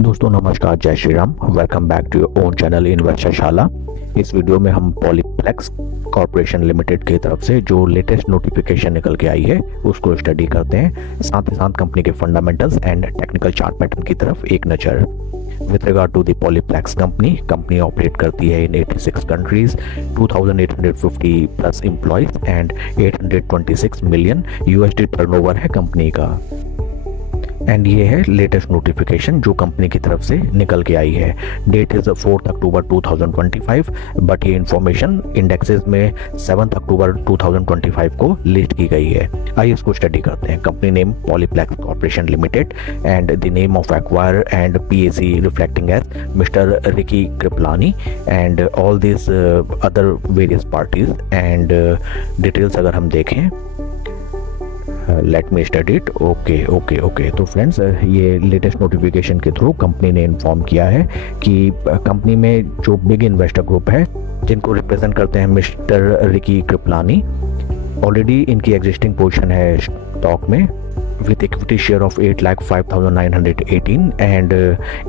दोस्तों नमस्कार, जय Shri Ram. Welcome back to your own channel investor Shala. इस वीडियो में हम पॉलीप्लेक्स कॉर्पोरेशन लिमिटेड की तरफ से जो लेटेस्ट नोटिफिकेशन निकल के आई है उसको स्टडी करते हैं, साथ ही साथ कंपनी के fundamentals and technical chart pattern की तरफ एक नज़र। With regard to the Polyplex company operate करती है in 86 countries, 2850 plus employees and 826 million USD turnover है कंपनी का। एंड ये है लेटेस्ट नोटिफिकेशन जो कंपनी की तरफ से निकल के आई है। डेट इज 4 अक्टूबर 2025, बट ये इंफॉर्मेशन इंडेक्सेस में 7 अक्टूबर 2025 को लिस्ट की गई है। आइए इसको स्टडी करते हैं। Company name Polyplex corporation limited and the name of acquire and PAC reflecting as mister Ricky Kripalani and all this other various parties and details अगर हम देखें, let me study it. Okay. तो फ्रेंड्स, ये latest notification के through company ने inform किया है कि कंपनी में जो बिग इन्वेस्टर ग्रुप है जिनको रिप्रेजेंट करते हैं मिस्टर रिकी कृपलानी, ऑलरेडी इनकी एग्जिस्टिंग पोजीशन है स्टॉक में with equity share of 8,05,918 and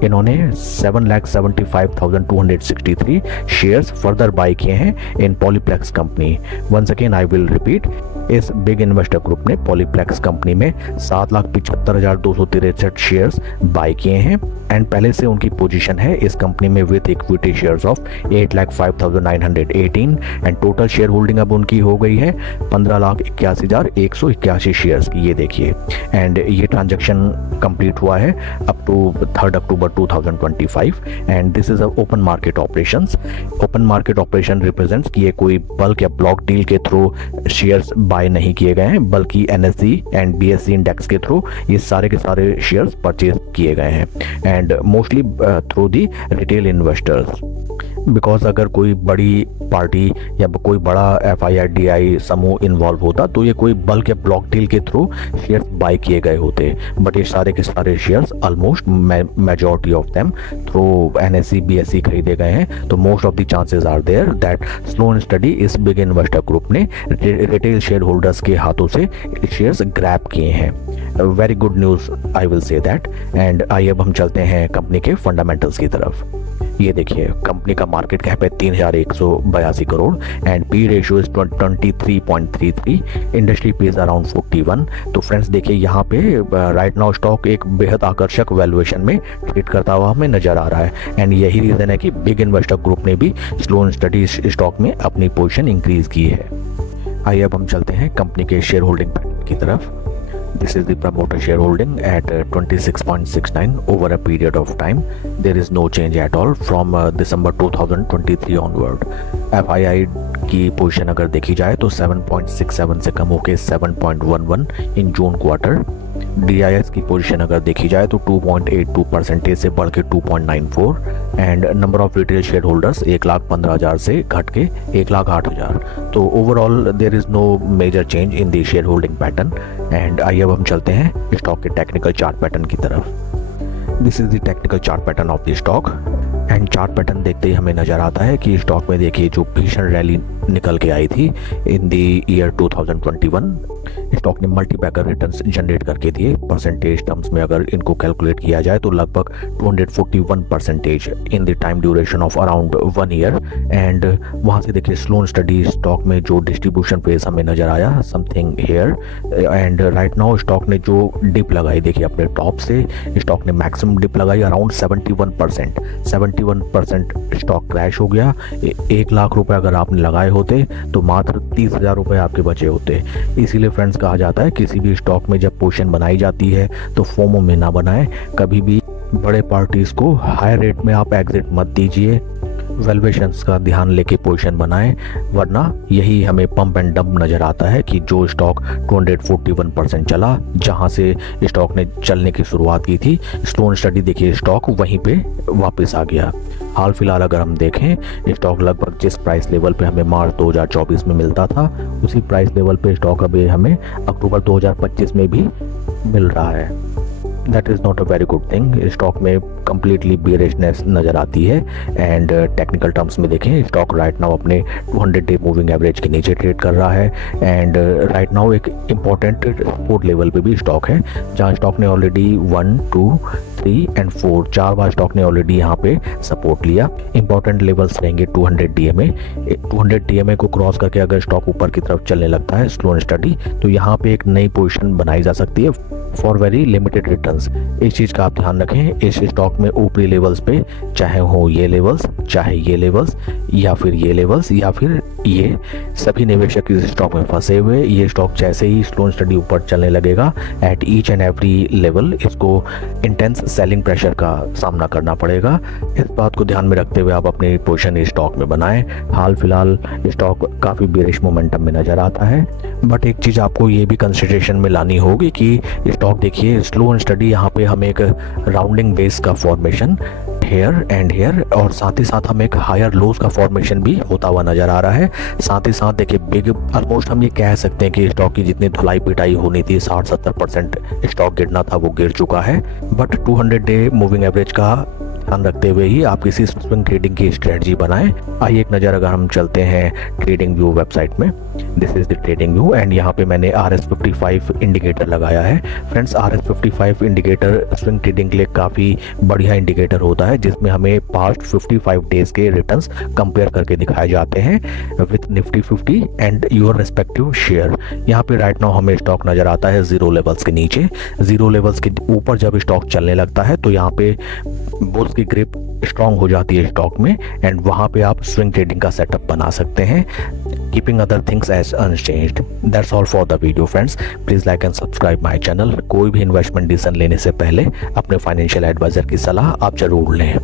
इन्होंने 7,75,263 शेयर्स फर्दर बाई किए हैं in Polyplex company. Once again I will repeat, इस बिग इन्वेस्टर ग्रुप ने पॉलीप्लेक्स कंपनी में 7,75,263 शेयर्स बाई किए हैं एंड पहले से उनकी पोजीशन है इस कंपनी में with equity shares of 8,05,918 and total share holding अब उनकी हो गई है 15,81,181 शेयर्स की। ये देखिए, एंड ये ट्रांजैक्शन कंप्लीट हुआ है up to 3 October 2025 and this is a open market operations. Open market operation represents कि ये कोई बल्क या ब्लॉक डील के थ्रू शेयर्स बाय नहीं किए गए हैं, बल्कि एनएसई एंड बीएसई इंडेक्स के थ्रू ये सारे के सारे शेयर्स परचेज किए गए हैं and mostly through the retail investors. Because अगर कोई बड़ी पार्टी या कोई बड़ा FIRDI समूह इन्वॉल्व होता तो ये कोई बल्क या ब्लॉक डील के थ्रू शेयर्स बाय किए गए होते, बट ये सारे के सारे shares almost majority of them through NSE BSE खरीदे गए हैं। तो most of the chances are there that slow and study इस बिग इन्वेस्टर ग्रुप ने रिटेल शेयर होल्डर्स के हाथों से शेयर्स ग्रैब किए हैं। Very good news I will say that. And आइए अब हम चलते हैं कंपनी के फंडामेंटल्स की तरफ। ये देखिए, कंपनी का मार्केट कैप है 3,182 crore and P ratio is 23.33, industry P is around 41। तो फ्रेंड्स देखिए, यहाँ पे राइट नाउ स्टॉक एक बेहद आकर्षक वैल्यूएशन में ट्रेड करता हुआ हमें नजर आ रहा है एंड यही रीजन है कि बिग इन्वेस्टर ग्रुप ने भी स्लो एंड स्टडी स्टॉक में अपनी पोजीशन इंक्रीज की है। आइए अब हम चलते हैं कंपनी के शेयर होल्डिंग पैटर्न की तरफ। This is the promoter shareholding at 26.69 over a period of time. There is no change at all from December 2023 onward. FII की पोजीशन अगर देखी जाए तो 7.67 से कम होकर 7.11 इन जून क्वार्टर। DIS की पोजीशन अगर देखी जाए तो 2.82% से बढ़ के 2.94 and number of retail share holders 1,15,000 से घट के 1,08,000। तो overall there is no major change in the share holding pattern. And आइए अब हम चलते हैं स्टॉक के टेक्निकल चार्ट पैटर्न की तरफ। This is the technical chart pattern of the stock and chart pattern देखते ही हमें नजर आता है कि स्टॉक में देखिए जो भीषण रैली निकल के आई थी इन द ईयर 2021, स्टॉक ने मल्टीबैगर रिटर्न्स जनरेट करके दिए। परसेंटेज टर्म्स में अगर इनको कैलकुलेट किया जाए तो लगभग 241% in the time duration of around 1 year. And वहाँ से देखिए स्लो स्टडी स्टॉक में जो डिस्ट्रीब्यूशन फेज हमें नजर आया something here and right now stock ने जो डिप लगाई देखिए अपने टॉप से स्टॉक ने मैक्सिमम डिप लगाई अराउंड 71% स्टॉक क्रैश हो गया। 1 लाख रुपए अगर आपने लगाए होते तो मात्र 30,000 रुपए आपके बचे होते। इसीलिए फ्रेंड्स कहा जाता है किसी भी स्टॉक में जब पोजीशन बनाई जाती है तो फोमो में ना बनाएं, कभी भी बड़े पार्टीज को हाई रेट में आप एग्जिट मत दीजिए, वैल्यूएशंस का ध्यान लेके पोजीशन बनाएं, वरना यही हमें पंप एंड डंप नजर आता है कि जो स्टॉक 241% चला, जहां से स्टॉक ने चलने की शुरुआत की थी, स्लो एंड स्टडी देखिए स्टॉक वहीं पे वापस आ गया। हाल फिलहाल अगर हम देखें, स्टॉक लगभग जिस प्राइस लेवल पे हमें मार्च 2024 में मिलता था उसी प्राइस लेवल पे स्टॉक अभी हमें अक्टूबर 2025 में भी मिल रहा है। That is not a very good thing. Stock में कंप्लीटली बेरिशनेस नज़र आती है एंड टेक्निकल टर्म्स में देखें स्टॉक राइट नाउ अपने 200 डे मूविंग एवरेज के नीचे ट्रेड कर रहा है एंड राइट नाउ एक इम्पॉर्टेंट सपोर्ट लेवल पे भी स्टॉक है जहां स्टॉक ने ऑलरेडी 1, 2, 3 एंड 4 4 बार स्टॉक ने ऑलरेडी यहाँ पे सपोर्ट लिया। इंपॉर्टेंट लेवल्स रहेंगे 200 DMA। 200 DMA को क्रॉस करके अगर स्टॉक ऊपर की तरफ चलने लगता है स्लो एंड स्टडी तो यहाँ पे एक नई पोजीशन बनाई जा सकती है फॉर वेरी लिमिटेड रिटर्न्स। इस चीज़ का आप ध्यान रखें। इस स्टॉक में ऊपरी लेवल्स पे चाहे हो ये लेवल्स, चाहे ये लेवल्स या फिर ये लेवल्स या फिर ये, सभी निवेशक इस स्टॉक में फंसे हुए। ये स्टॉक जैसे ही स्लो एंड स्टडी ऊपर चलने लगेगा at each and every level इसको इंटेंस सेलिंग प्रेशर का सामना करना पड़ेगा। इस बात को ध्यान में रखते हुए आप अपनी पोजीशन इस स्टॉक में बनाएं। हाल फिलहाल स्टॉक काफ़ी बेरिश मोमेंटम में नज़र आता है, बट एक चीज़ आपको ये भी कंसिडरेशन में लानी होगी कि स्टॉक देखिए स्लो एंड स्टडी यहाँ पे हम एक राउंडिंग बेस का फॉर्मेशन हेयर एंड हेयर और साथ ही साथ हम एक हायर लोज का फॉर्मेशन भी होता हुआ नजर आ रहा है। साथ ही साथ देखिए बिग ऑलमोस्ट हम ये कह सकते हैं कि स्टॉक की जितनी धुलाई पिटाई होनी थी 60-70% स्टॉक गिरना था वो गिर चुका है। बट 200 डे मूविंग एवरेज का ध्यान रखते हुए ही आप किसी स्विंग ट्रेडिंग की स्ट्रेटजी बनाएं। आइए एक नज़र अगर हम चलते हैं ट्रेडिंग व्यू वेबसाइट में, this is the trading view and यहाँ पे मैंने RS55 इंडिकेटर लगाया है। Friends RS55 indicator swing trading के लिए काफ़ी बढ़िया इंडिकेटर होता है जिसमें हमें पास्ट 55 डेज के रिटर्न्स कंपेयर करके दिखाए जाते हैं with Nifty 50 and your respective share. यहाँ पे राइट नाउ हमें स्टॉक नज़र आता है जीरो लेवल्स के नीचे। जीरो लेवल्स के ऊपर जब स्टॉक चलने लगता है तो यहाँ पे बुल्स की ग्रिप स्ट्रांग हो जाती है स्टॉक में एंड वहाँ पे आप स्विंग ट्रेडिंग का सेटअप बना सकते हैं keeping other things as unchanged. That's all for the video friends. Please like and subscribe my channel. कोई भी इन्वेस्टमेंट डिसीजन लेने से पहले अपने फाइनेंशियल एडवाइजर की सलाह आप जरूर लें।